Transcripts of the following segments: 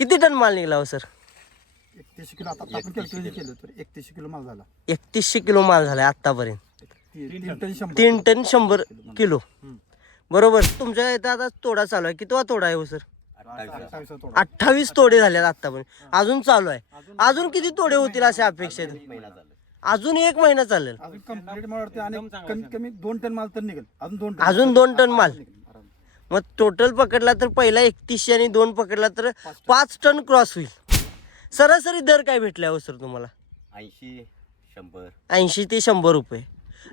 किती टन माल निघला हो सर? 31 किलो आता आपण कॅल्क्युलेट केलं तर 31 किलो माल झाला. 3100 किलो माल झालाय आतापर्यंत. 3 टन 100 3 टन 100 किलो बरोबर. तुमच्या इथं आता तोडा चालू आहे. कितवा तोडा आहे हो सर? 28 तोडा. 28 तोडे झालेत आतापर्यंत. अजून चालू आहे. अजून किती तोडे होतील अशा अपेक्षा आहेत? अजून 1 महिना चालेल. अजून कंप्लीट मला वाटतं आणि कमीत कमी 2 टन माल तर निघेल. अजून 2 टन माल. मग टोटल पकडला तर पहिला 3100 आणि 2 पकडला तर 5 टन क्रॉस होईल. सरासरी दर काय भेटला हो सर तुम्हाला? 80 ते 100 रुपये.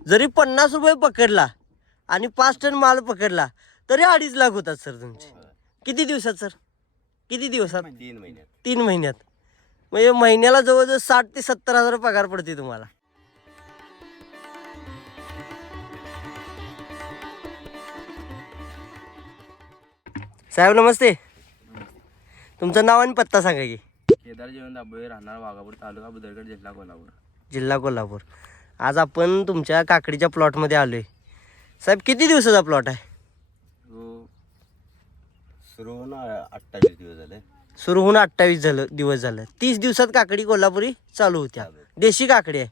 जरी 50 रुपये पकडला आणि 5 टन माल पकडला तरी 2.5 लाख होतात सर तुमचे. किती दिवसात सर? किती दिवसात? 3 महिन्यात. म्हणजे महिन्याला जवळजवळ 60 ते 70 हजार पगार पडते तुम्हाला. साहेब नमस्ते. तुमचं नाव आणि पत्ता सांगा की. केदार जेवण दाबोळे, राहणार वाघापूर, तालुका बुदरगड, जिल्हा कोल्हापूर. जिल्हा कोल्हापूर. आज आपण तुमच्या काकडीच्या प्लॉटमध्ये आलोय. साहेब किती दिवसाचा प्लॉट आहे? सुरू होऊन 28 दिवस झाले. सुरू होऊन 28 दिवस झालं. 30 दिवसात काकडी कोल्हापुरी चालू होत्या. देशी काकडी आहे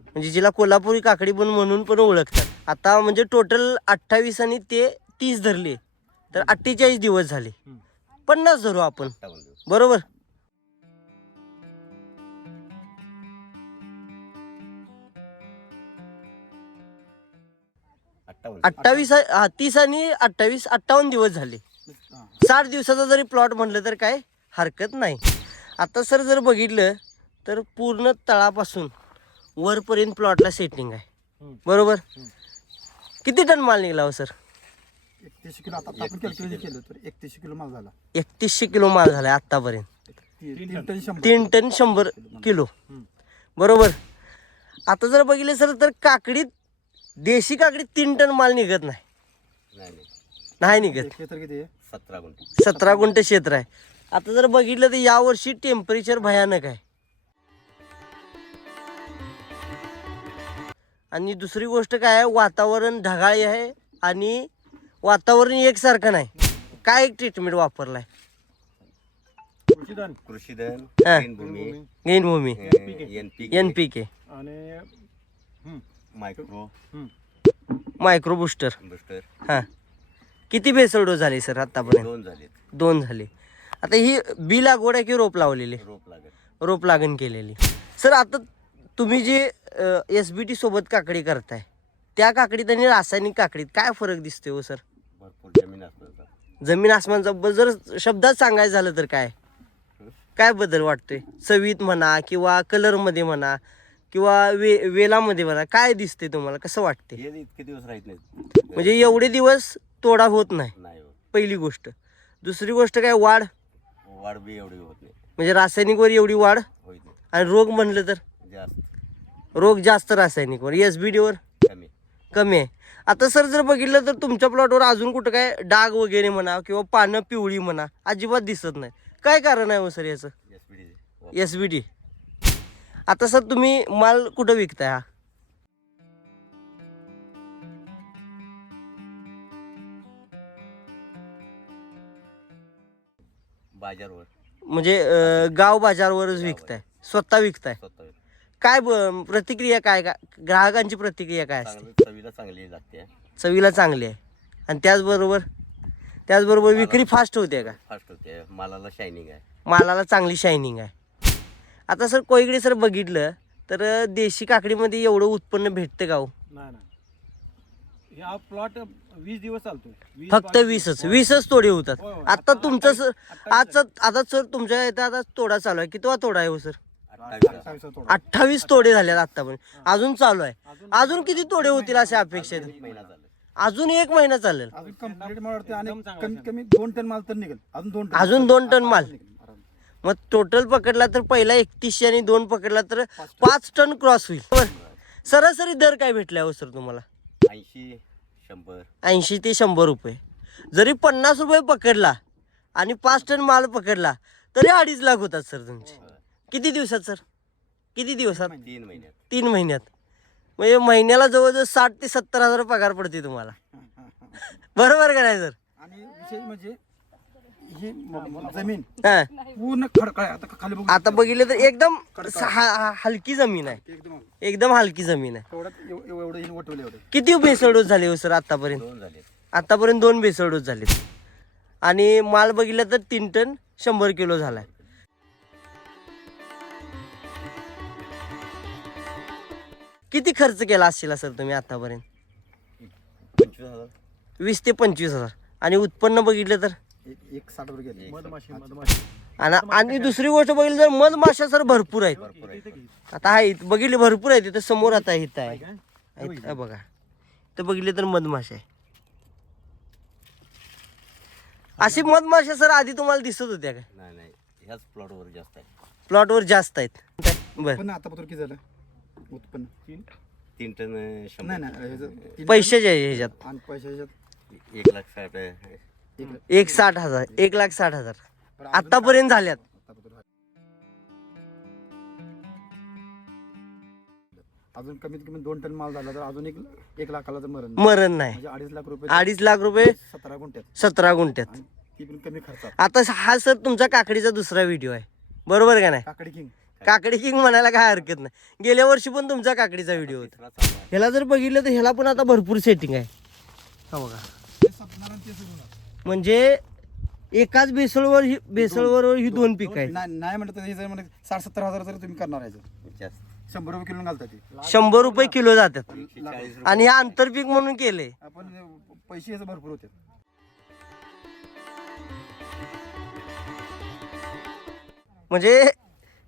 म्हणजे जिला कोल्हापुरी काकडी पण म्हणून पण ओळखतात. आता म्हणजे टोटल 28 आणि ते 30 धरले तर 48 दिवस झाले. 50 धरू आपण 58 दिवस. बरोबर. अठ्ठावन्न. 28 30 आणि 28 58 दिवस झाले. 60 दिवसाचा जरी प्लॉट म्हटलं तर काय हरकत नाही. आता सर जर बघितलं तर पूर्ण तळापासून वरपर्यंत प्लॉटला सेटिंग आहे बरोबर. किती टन माल निघला हो सर? 31 किलो आता आपण कॅल्क्युलेट केलं तर 31 किलो माल झाला. 3100 किलो माल झालाय आतापर्यंत. 3 टन 100 3 टन 100 किलो बरोबर. आता जर बघितलं सर तर काकडीत देशी काकडीत 3 टन माल निघत नाही. नाही निघत. क्षेत्र किती आहे? 17 गुंठे. 17 गुंठे क्षेत्र आहे. आता जर बघितलं तर यावर्षी टेम्परेचर भयानक आहे. आणि दुसरी गोष्ट काय आहे, वातावरण ढगाळी आहे आणि वातावरण एकसारखं नाही. काय एक ट्रीटमेंट वापरलाय? कृषीधन, हा. भूमी, गेन भूमी, NPK, NPK, आणि मायक्रो बुस्टर. बुस्टर हां. किती बेसल डोस झाले सर आतापर्यंत? 2 झाले. 2 झाले. आता ही बी लागवड आहे की रोप लावलेली? रोप लागेल. रोप लागण केलेली. सर आता तुम्ही जे SBT सोबत काकडी करताय त्या काकडीत आणि रासायनिक काकडीत काय फरक दिसतोय हो सर? भरपूर जमीन असणार. जमीन आसमानचा जर शब्दात सांगायचं झालं तर काय काय बदल वाटतोय? चवीत म्हणा किंवा कलरमध्ये म्हणा किंवा वेलामध्ये म्हणा, काय दिसते तुम्हाला? कसं वाटते? हे इतके दिवस राहत नाहीत. म्हणजे एवढे दिवस तोडा होत नाही नाही होत. पहिली गोष्ट. दुसरी गोष्ट काय, वाढ वाढ बी एवढी होत नाही. म्हणजे रासायनिकवर एवढी वाढ. होत नाही. आणि रोग म्हणलं तर जास्त रोग जास्त रासायनिकवर. SBTवर कमी. कमी आहे. आता सर जर बघितलं तर तुमच्या प्लॉटवर अजून कुठं काय डाग वगैरे म्हणा किंवा पानं पिवळी म्हणा अजिबात दिसत नाही. काय कारण आहे हो सर याचं? SBT. आता सर तुम्ही माल कुठं विकताय हा? बाजारवर म्हणजे गाव बाजारवरच विकताय? स्वतः विकताय? स्वतः काय प्रतिक्रिया काय ग्राहकांची प्रतिक्रिया काय असते? चांगली चवीला चांगली लागते. चवीला चांगली आहे आणि त्याचबरोबर विक्री फास्ट होते का? फास्ट होते. मालाला शायनिंग आहे. मालाला चांगली शायनिंग आहे. आता सर कोईकडे सर बघितलं तर देशी काकडीमध्ये एवढं उत्पन्न भेटतं का हो? नाही. हा प्लॉट 20 दिवस चालतो. फक्त 20च तोडे होतात. आता तुमचं सर आता सर तुमच्या इथं आता तोडा चालू आहे. कितवा तोडा आहे हो सर? 28 तोडे झाले आतापर्यंत. अजून चालू आहे. अजून किती तोडे होतील अशा अपेक्षा आहेत? महिना झाला. अजून 1 महिना चालेल. अजून कंप्लीट मला वाटतं आणि कमीत कमी 2 टन माल तर निघेल. अजून 2 टन माल. मग टोटल पकडला तर पहिला 3100 आणि 2 पकडला तर 5 टन क्रॉस होईल. सरासरी दर काय भेटला हो सर तुम्हाला? 80, 100. 80 ते 100 रुपये. जरी 50 रुपये पकडला आणि 5 टन माल पकडला तरी 2.5 लाख होतात सर तुमचे. किती दिवसात सर? किती दिवसात? 3 महिन्यात. 3 महिन्यात. म्हणजे महिन्याला जवळजवळ 60 ते 70 हजार पगार पडते तुम्हाला. बरोबर का नाही सर? आणि विशेष म्हणजे ही जमीन हा पूर्ण खडकाळ आहे. आता खाली बघू आता बघितलं तर एकदम हलकी जमीन आहे, एकदम एकदम हलकी जमीन आहे. एवढं हिने वटवलं एवढं. किती बेसळ डोस झाले हो सर आतापर्यंत? 2 झाले. आतापर्यंत 2 बेसळ डोस झाले आणि माल बघितलं तर 3 टन 100 किलो झालाय. किती खर्च केला असेल सर तुम्ही आतापर्यंत? 25,000. 20 ते 25,000. आणि उत्पन्न बघितलं तर एक 60 वर गेले. आणि दुसरी गोष्ट बघितली तर मधमाशा सर भरपूर आहेत. भरपूर आहे. आता आहेत बघितले भरपूर आहेत इथं समोर. आता इथं आहे बघा, तर बघितले तर मधमाशा आहे. अशी मधमाशा सर आधी तुम्हाला दिसत होत्या का? नाही ह्याच प्लॉटवर जास्त आहे. प्लॉटवर जास्त आहेत. बर, पण आता किती झालं उत्पन्न? 3 टन 100. नाही पैशाच्या ह्याच्यात आणि पैशाच्या 1,60,000. 1,60,000 1,60,000 आतापर्यंत झाल्यात. अजून कमीत कमी 2 टन माल झाला तर अजून 1 लाखाला तर मरण नाही. म्हणजे 2.5 लाख रुपये 2.5 लाख रुपये 17 गुंठ्यात 17 गुंठ्यात. आणि ती पण कमी खर्चात. आता हा सर तुमचा काकडीचा दुसरा व्हिडिओ आहे बरोबर का नाही? काकडी किंग काकडी किंग म्हणायला काय हरकत नाही. गेल्या वर्षी पण तुमचा काकडीचा व्हिडिओ होता. तिसरा चालू आहे. ह्याला जर बघितलं तर ह्याला पण आता भरपूर सेटिंग आहे. हा बघा, म्हणजे एकाच बेसळवर ही 2 पीक आहेत. नाही म्हणत हे जर म्हणजे 60-70 हजार जर तुम्ही करणार आहे जास्त. 100 रुपये किलो घालतात ते 100 रुपये किलो जातात 140 आणि हे आंतरपीक म्हणून केले. आपण पैसे याचे भरपूर होते. म्हणजे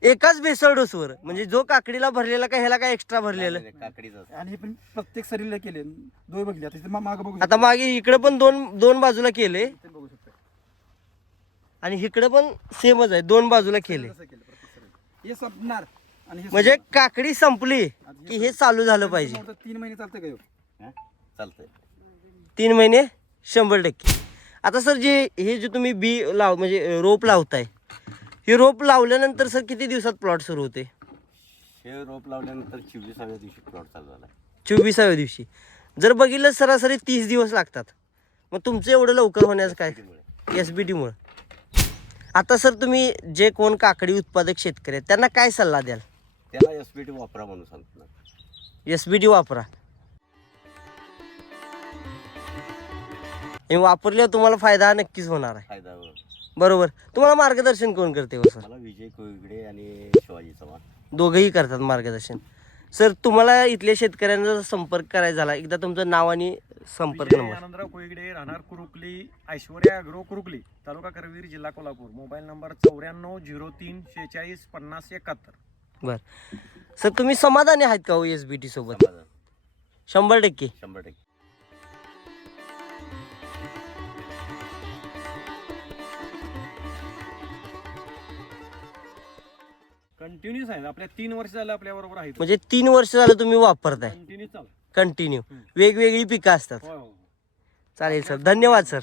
एकाच बेसळ डोसवर म्हणजे जो काकडीला भरलेला का ह्याला काय एक्स्ट्रा भरलेलं. काकडीचं. आणि हे पण प्रत्येक सरीला केले दोन बघले आता मागं बघू आता मागे इकडे पण दोन बाजूला केले शकता. बघू शकता आणि इकडे पण सेमच आहे, 2 बाजूला केले. कसं केलं प्रत्येक सरीला. हे संपणार आणि हे म्हणजे काकडी संपली की हे चालू झालं पाहिजे. 3 महिने चालतं का ह्यो? हा? चालतंय. 3 महिने 100%. आता सर हे जे तुम्ही बी म्हणजे रोप लावताय, हे रोप लावल्यानंतर सर किती दिवसात प्लॉट सुरू होते? हे रोप लावल्यानंतर 24व्या दिवशी प्लॉट चालू झाला. 24व्या दिवशी. जर बघितलं सरासरी 30 दिवस लागतात. मग तुमचं एवढं लवकर होण्याचं काय? SBTमुळे. आता सर तुम्ही जे कोण काकडी उत्पादक शेतकरी आहेत त्यांना काय सल्ला द्याल? त्याला SBT वापरा म्हणून सांगतो ना. SBT वापरा. हे वापरल्यावर तुम्हाला फायदा हा नक्कीच होणार आहे. फायदा हो. बरोबर. तुम्हाला मार्गदर्शन कोण करते हो सर? मला विजय कोयगडे आणि शिवाजी चव्हाण दोघंही करतात मार्गदर्शन. सर तुम्हाला इथल्या शेतकऱ्यांचा संपर्क करायचा झाला, एकदा तुमचं नाव आणि संपर्क नंबर. आनंदराव कोयगडे, राहणार कुरुकली, ऐश्वर्या अॅग्रो कुरुकली, तालुका करवीर, जिल्हा कोल्हापूर. Mobile number 9403465071. बर सर, तुम्ही समाधानी आहेत का हो SBT सोबत? समाधान. 100%. 100%. कंटिन्यूस आहे आपल्या 3 वर्ष झालं आपल्या बरोबर आहे. म्हणजे 3 वर्ष झालं तुम्ही वापरताय कंटिन्यू चालू. कंटिन्यू. वेगवेगळी पिकं असतात. हो. चालेल सर, धन्यवाद सर.